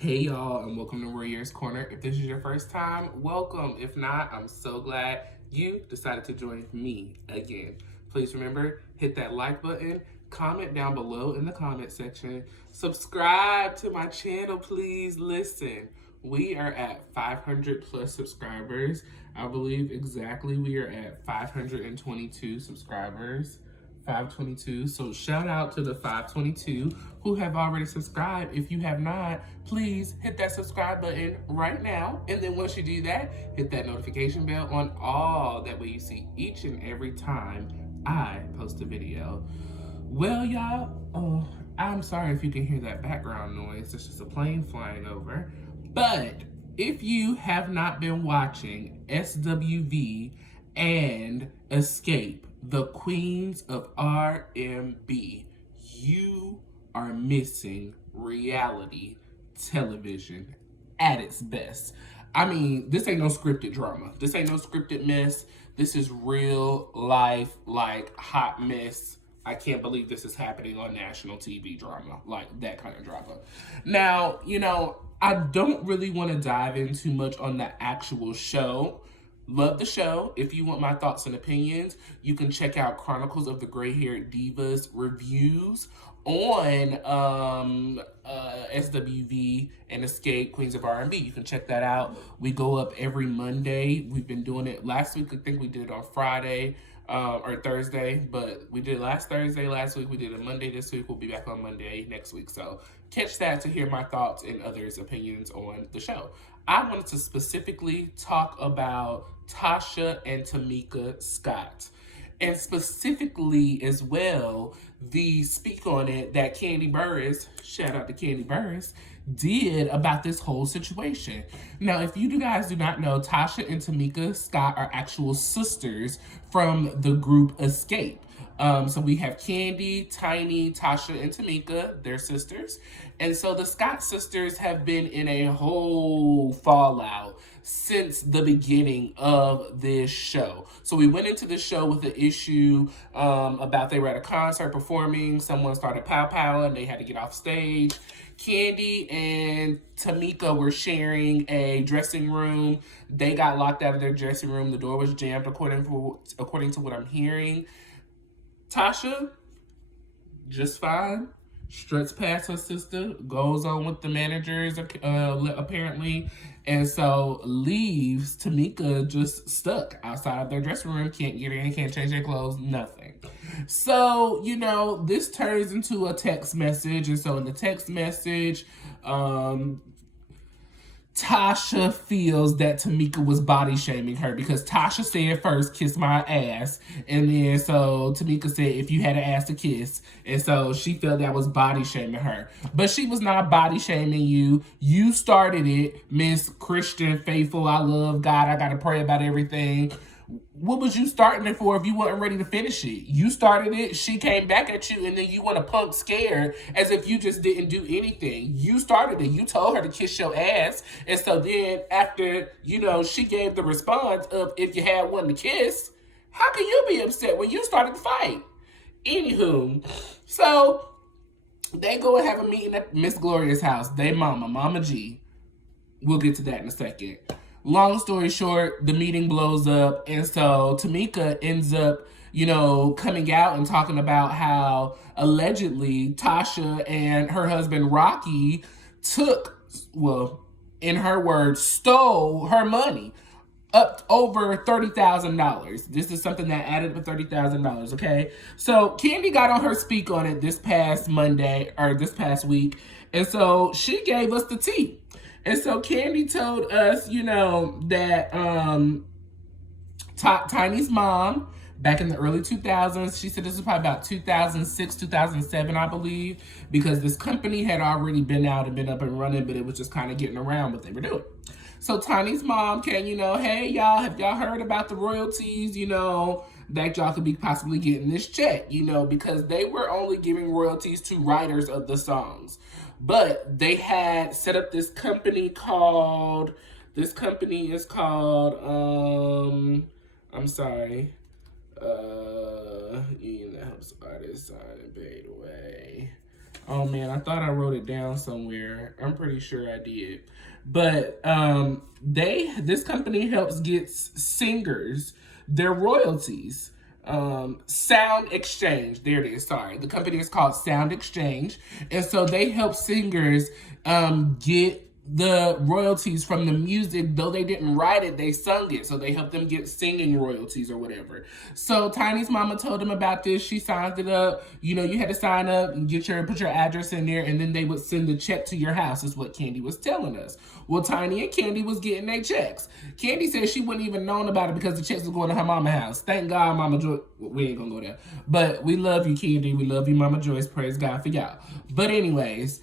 Hey y'all, and welcome to Warriors Corner. If this is your first time, welcome. If not, I'm so glad you decided to join me again. Please remember, hit that like button, comment down below in the comment section, subscribe to my channel, please. Listen, we are at 500 plus subscribers. I believe exactly we are at 522 subscribers. 522. So shout out to the 522 who have already subscribed. If you have not, please hit that subscribe button right now. And then once you do that, hit that notification bell on all. That way you see each and every time I post a video. Well, y'all, I'm sorry if you can hear that background noise. It's just a plane flying over. But if you have not been watching SWV and Escape, the Queens of R&B, you are missing reality television at its best. I mean, this ain't no scripted drama. This ain't no scripted mess. This is real life, like hot mess. I can't believe this is happening on national TV drama, like that kind of drama. Now, I don't really want to dive in too much on the actual show. Love the show. If you want my thoughts and opinions, you can check out Chronicles of the Gray Haired Divas reviews on SWV and Escape Queens of R&B. You can check that out. We go up every Monday. We've been doing it last week. I think we did it on Friday or Thursday, but we did it last Thursday last week. We did it Monday this week. We'll be back on Monday next week. So catch that to hear my thoughts and others' opinions on the show. I wanted to specifically talk about Tasha and Tamika Scott. And specifically as well, the speak on it that Kandi Burruss, shout out to Kandi Burruss, did about this whole situation. Now, if you guys do not know, Tasha and Tamika Scott are actual sisters from the group Escape. So we have Kandi, Tiny, Tasha, and Tamika, they're sisters. And so the Scott sisters have been in a whole fallout since the beginning of this show. So we went into the show with the issue about they were at a concert performing, someone started pow-powing, they had to get off stage. Kandi and Tamika were sharing a dressing room. They got locked out of their dressing room. The door was jammed, according to what I'm hearing. Tasha, just fine, struts past her sister, goes on with the managers apparently, and so leaves Tamika just stuck outside of their dressing room, can't get in, can't change their clothes, nothing. So, this turns into a text message, and so in the text message, Tasha feels that Tamika was body shaming her because Tasha said first, kiss my ass. And then so Tamika said, if you had an ass to kiss. And so she felt that was body shaming her. But she was not body shaming you. You started it, Miss Christian Faithful. I love God. I got to pray about everything. What was you starting it for if you weren't ready to finish it? You started it, she came back at you, and then you want to punk scare as if you just didn't do anything. You started it. You told her to kiss your ass. And so then after, she gave the response of if you had one to kiss, how can you be upset when you started the fight? Anywho, so they go and have a meeting at Miss Gloria's house. They Mama G. We'll get to that in a second. Long story short, the meeting blows up, and so Tamika ends up, coming out and talking about how allegedly Tasha and her husband Rocky in her words, stole her money. Up over $30,000. This is something that added up to $30,000, okay? So Kandi got on her speak on it this past week, and so she gave us the tea. And so Kandi told us, that Tiny's mom, back in the early 2000s, she said this was probably about 2006, 2007, I believe, because this company had already been out and been up and running, but it was just kind of getting around what they were doing. So Tiny's mom came, hey, y'all, have y'all heard about the royalties, that y'all could be possibly getting this check, because they were only giving royalties to writers of the songs. But they had set up this company is called, I'm sorry, helps artists sign and paid away. Oh man, I thought I wrote it down somewhere. I'm pretty sure I did. But this company helps get singers their royalties. Sound Exchange. There it is. Sorry. The company is called Sound Exchange. And so they help singers get the royalties from the music. Though they didn't write it, they sung it, so they help them get singing royalties or whatever. So Tiny's mama told him about this. She signed it up. You know, you had to sign up and put your address in there, and then they would send a check to your house, is what Candy was telling us. Well, Tiny and Candy was getting their checks. Candy said she wouldn't even known about it because the checks were going to her mama's house. Thank God, Mama Joyce. We ain't gonna go there, but we love you, Candy. We love you, Mama Joyce. Praise God for y'all. But anyways,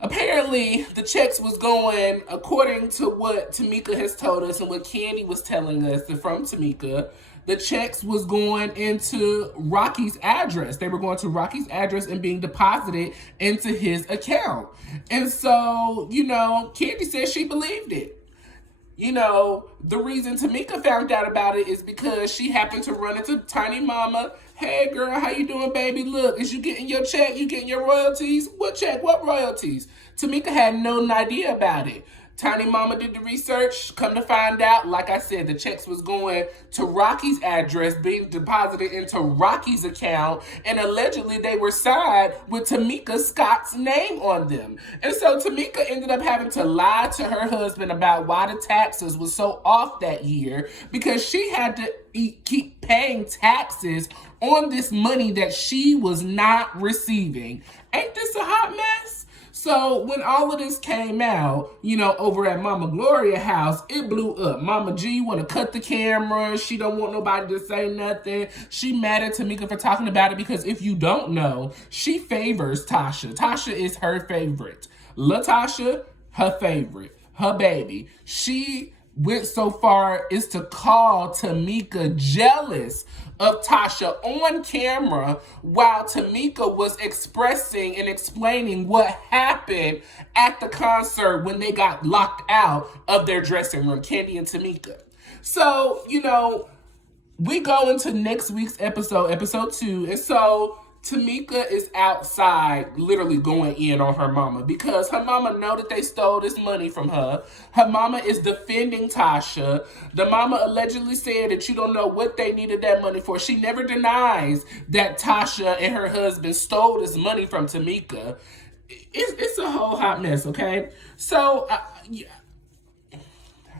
apparently, the checks was going, according to what Tamika has told us and what Candy was telling us from Tamika, the checks was going into Rocky's address. They were going to Rocky's address and being deposited into his account. And so, you know, Candy said she believed it. You know, the reason Tamika found out about it is because she happened to run into Tiny Mama. Hey, girl, how you doing, baby? Look, is you getting your check? You getting your royalties? What check? What royalties? Tamika had no idea about it. Tiny Mama did the research. Come to find out, like I said, the checks was going to Rocky's address, being deposited into Rocky's account, and allegedly they were signed with Tamika Scott's name on them. And so Tamika ended up having to lie to her husband about why the taxes was so off that year, because she had to keep paying taxes on this money that she was not receiving. Ain't this a hot mess? So when all of this came out, you know, over at Mama Gloria house, it blew up. Mama G want to cut the camera. She don't want nobody to say nothing. She mad at Tamika for talking about it because if you don't know, she favors Tasha. Tasha is her favorite. LaTasha, her favorite. Her baby. She went so far as to call Tamika jealous of Tasha on camera while Tamika was expressing and explaining what happened at the concert when they got locked out of their dressing room, Candy and Tamika. So, you know, we go into next week's episode 2, and so Tamika is outside literally going in on her mama because her mama know that they stole this money from her. Her mama is defending Tasha. The mama allegedly said that you don't know what they needed that money for. She never denies that Tasha and her husband stole this money from Tamika. It's a whole hot mess, okay? So, yeah.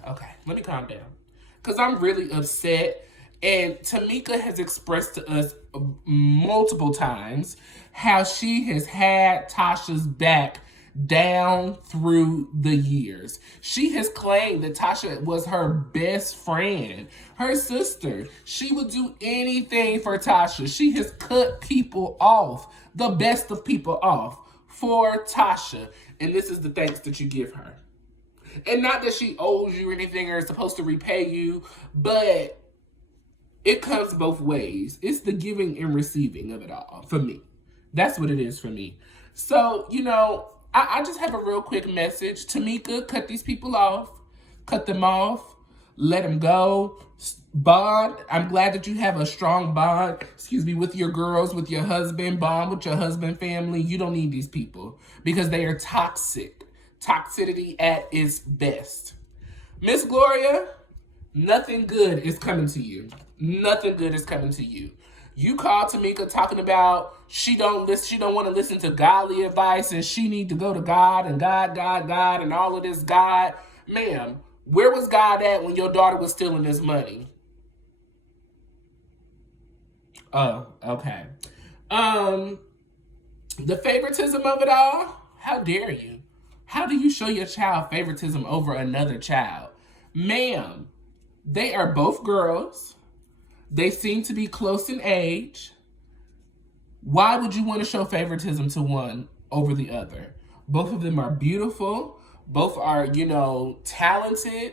Okay, let me calm down. Because I'm really upset. And Tamika has expressed to us multiple times how she has had Tasha's back down through the years. She has claimed that Tasha was her best friend, her sister. She would do anything for Tasha. She has cut people off, the best of people off, for Tasha. And this is the thanks that you give her. And not that she owes you anything or is supposed to repay you, but it comes both ways. It's the giving and receiving of it all for me. That's what it is for me. So, you know, I just have a real quick message. Tamika, cut these people off. Cut them off. Let them go. Bond. I'm glad that you have a strong bond, with your girls, with your husband. Bond with your husband family. You don't need these people because they are toxic. Toxicity at its best. Miss Gloria, nothing good is coming to you. Nothing good is coming to you. You called Tamika talking about she don't want to listen to godly advice and she need to go to God and God and all of this God. Ma'am, where was God at when your daughter was stealing this money? Oh, okay. The favoritism of it all? How dare you? How do you show your child favoritism over another child? Ma'am, they are both girls. They seem to be close in age. Why would you want to show favoritism to one over the other? Both of them are beautiful. Both are, talented.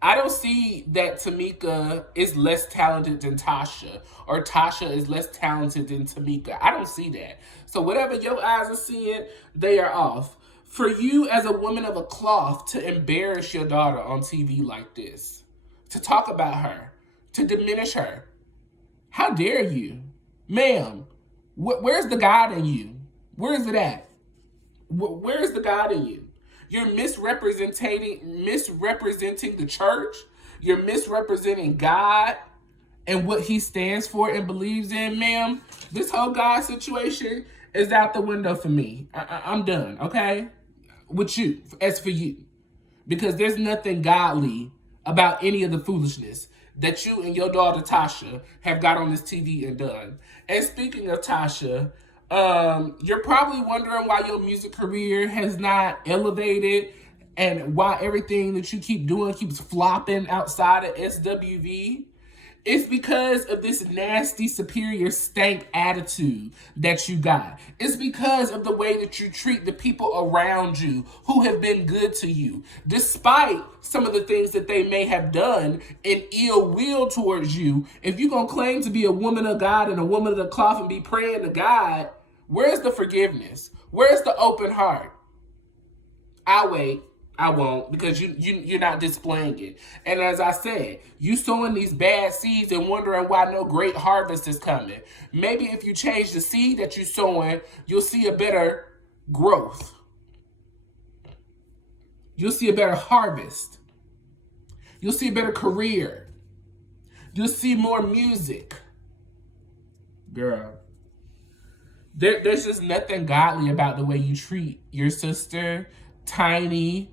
I don't see that Tamika is less talented than Tasha or Tasha is less talented than Tamika. I don't see that. So whatever your eyes are seeing, they are off. For you as a woman of a cloth to embarrass your daughter on TV like this, to talk about her, to diminish her, how dare you? Ma'am, where's the God in you? Where is it at? Where is the God in you? You're misrepresenting the church. You're misrepresenting God and what he stands for and believes in, ma'am. This whole God situation is out the window for me. I'm done, okay? With you, as for you. Because there's nothing godly about any of the foolishness that you and your daughter Tasha have got on this TV and done. And speaking of Tasha, you're probably wondering why your music career has not elevated and why everything that you keep doing keeps flopping outside of SWV. It's because of this nasty, superior, stank attitude that you got. It's because of the way that you treat the people around you who have been good to you. Despite some of the things that they may have done in ill will towards you, if you're going to claim to be a woman of God and a woman of the cloth and be praying to God, where's the forgiveness? Where's the open heart? I'll wait. I won't, because you're not displaying it. And as I said, you sowing these bad seeds and wondering why no great harvest is coming. Maybe if you change the seed that you're sowing, you'll see a better growth. You'll see a better harvest. You'll see a better career. You'll see more music. Girl, there's just nothing godly about the way you treat your sister, Tiny,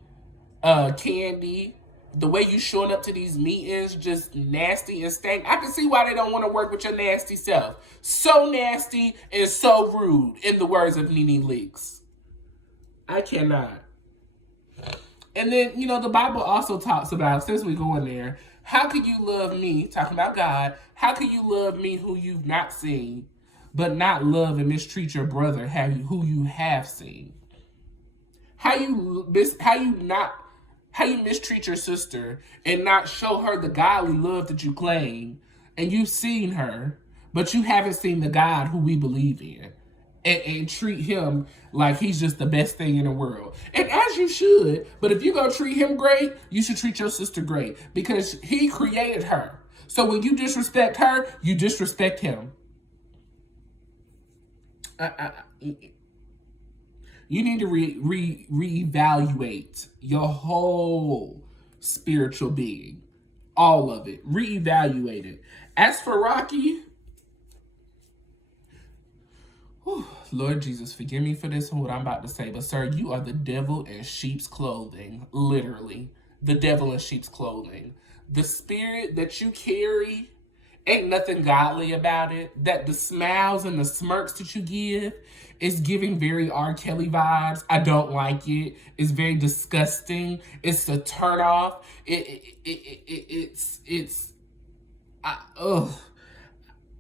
Candy, the way you showing up to these meetings, just nasty and stank. I can see why they don't want to work with your nasty self. So nasty and so rude, in the words of Nene Leakes. I cannot. And then, the Bible also talks about, since we go in there, how can you love me, talking about God, how can you love me who you've not seen, but not love and mistreat your brother who you have seen? How you mistreat your sister and not show her the godly love that you claim, and you've seen her, but you haven't seen the God who we believe in, and treat him like he's just the best thing in the world. And as you should, but if you're going to treat him great, you should treat your sister great, because he created her. So when you disrespect her, you disrespect him. You need to reevaluate your whole spiritual being. All of it. Reevaluate it. As for Rocky, Lord Jesus, forgive me for this and what I'm about to say, but sir, you are the devil in sheep's clothing. Literally. The devil in sheep's clothing. The spirit that you carry, ain't nothing godly about it. That the smiles and the smirks that you give is giving very R. Kelly vibes. I don't like it. It's very disgusting. It's a turn off.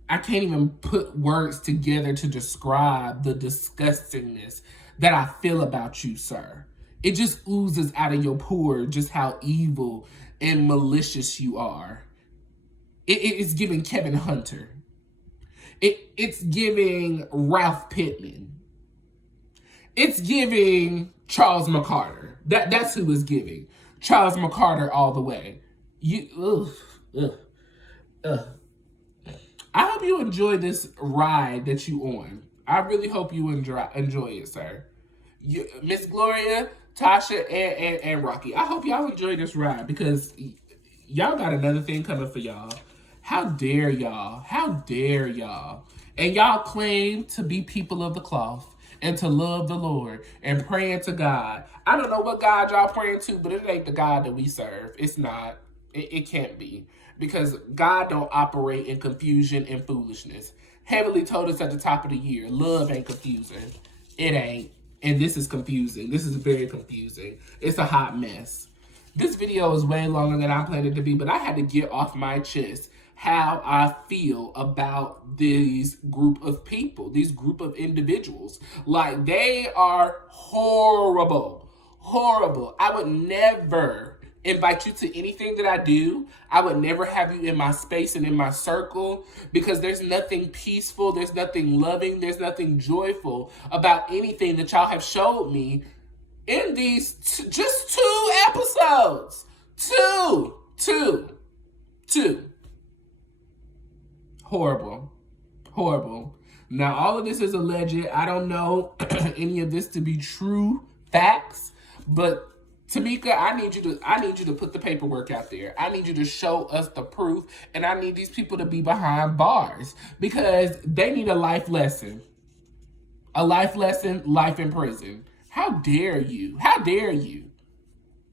I can't even put words together to describe the disgustingness that I feel about you, sir. It just oozes out of your pores just how evil and malicious you are. It's giving Kevin Hunter. It's giving Ralph Pittman. It's giving Charles McCarter. That's who it's giving. Charles McCarter all the way. I hope you enjoy this ride that you on. I really hope you enjoy it, sir. Miss Gloria, Tasha, and Rocky. I hope y'all enjoy this ride, because y'all got another thing coming for y'all. How dare y'all? How dare y'all? And y'all claim to be people of the cloth and to love the Lord and praying to God. I don't know what God y'all praying to, but it ain't the God that we serve. It's not. It can't be. Because God don't operate in confusion and foolishness. Heavenly told us at the top of the year, love ain't confusing. It ain't. And this is confusing. This is very confusing. It's a hot mess. This video is way longer than I planned it to be, but I had to get off my chest how I feel about these group of people, these group of individuals. Like, they are horrible. Horrible. I would never invite you to anything that I do. I would never have you in my space and in my circle, because there's nothing peaceful, there's nothing loving, there's nothing joyful about anything that y'all have showed me in these just 2 episodes. Two. Horrible. Now, all of this is alleged. I don't know any of this to be true facts, but Tamika, I need you to put the paperwork out there. I need you to show us the proof, and I need these people to be behind bars because they need a life lesson. A life lesson, life in prison. How dare you? How dare you?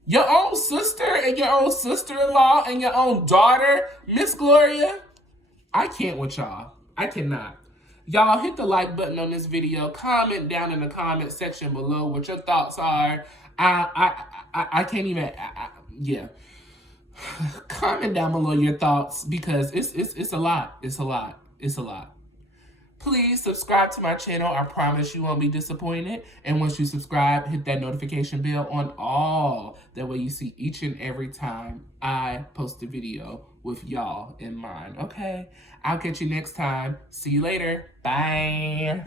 Your own sister and your own sister-in-law and your own daughter, Miss Gloria? I can't with y'all. I cannot. Y'all hit the like button on this video. Comment down in the comment section below what your thoughts are. I can't even. Yeah. Comment down below your thoughts because it's a lot. It's a lot. It's a lot. Please subscribe to my channel. I promise you won't be disappointed. And once you subscribe, hit that notification bell on all. That way you see each and every time I post a video with y'all in mind. Okay? I'll catch you next time. See you later. Bye.